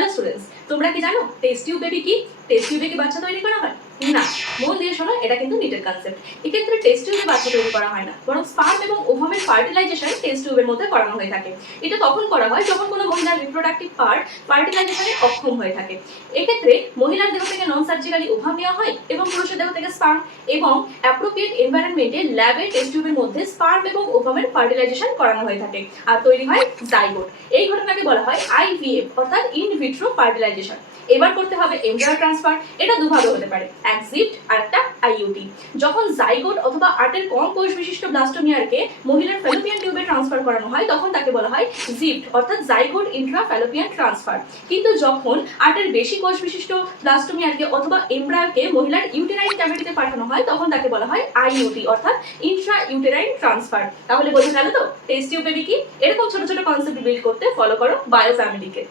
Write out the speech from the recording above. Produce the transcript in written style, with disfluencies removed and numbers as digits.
Hello students, তোমরা কি জানো টেস্ট টিউব বেবি কি? টেস্ট টিউবে কি বাচ্চা তৈরি করা হয় না? মন দিয়ে শোনো, এটা কিন্তু নিটের কনসেপ্ট। এক্ষেত্রে টেস্ট টিউবে বাচ্চা তৈরি করা হয় না, বরং স্পার্ম এবং ওভামের ফার্টিলাইজেশন টেস্ট টিউবের মধ্যে করানো হয়ে থাকে। এটা তখন করা হয় যখন কোনো মহিলার রিপ্রোডাক্টিভ পার্ট ফার্টিলাইজেশনে অক্ষম হয়ে থাকে। এক্ষেত্রে মহিলার দেহ থেকে নন সার্জিক্যালি ওভাম নেওয়া হয় এবং পুরুষের দেহ থেকে স্পার্ম, এবং অ্যাপ্রোপ্রিয়েট এনভায়রনমেন্টে ল্যাবে টেস্ট টিউবের মধ্যে স্পার্ম এবং ওভামের ফার্টিলাইজেশন করানো হয়ে থাকে আর তৈরি হয় জাইগোট। এই ঘটনাকে বলা হয় আইভিএফ অর্থাৎ ইন ভিট্রো ফার্টিলাইজেশন। এবার করতে হবে এমব্রায়ো ট্রান্সফার। এটা দুভাবে হতে পারে, এক জিপ্ট আর একটা আইইউটি। যখন জাইগোট অথবা 8 এর কম কোষ বিশিষ্ট ব্লাস্টোমিয়ারকে মহিলার ফ্যালোপিয়ান টিউবে ট্রান্সফার করানো হয় তখন তাকে বলা হয় জিপ্ট অর্থাৎ জাইগোট ইন্ট্রা ফ্যালোপিয়ান ট্রান্সফার। কিন্তু যখন 8 এর বেশি কোষ বিশিষ্ট ব্লাস্টোমিয়ারকে অথবা এমব্রায়োকে মহিলার ইউটেরাইন ক্যাভিটিতে পাঠানো হয় তখন তাকে বলা হয় আইইউটি অর্থাৎ ইন্ট্রা ইউটেরাইন ট্রান্সফার। তাহলে বোঝা গেল তো টেস্ট টিউব বেবি কি? এরকম ছোট ছোট কনসেপ্ট বিল্ড করতে ফলো করো বায়ো ফ্যামিলিকে।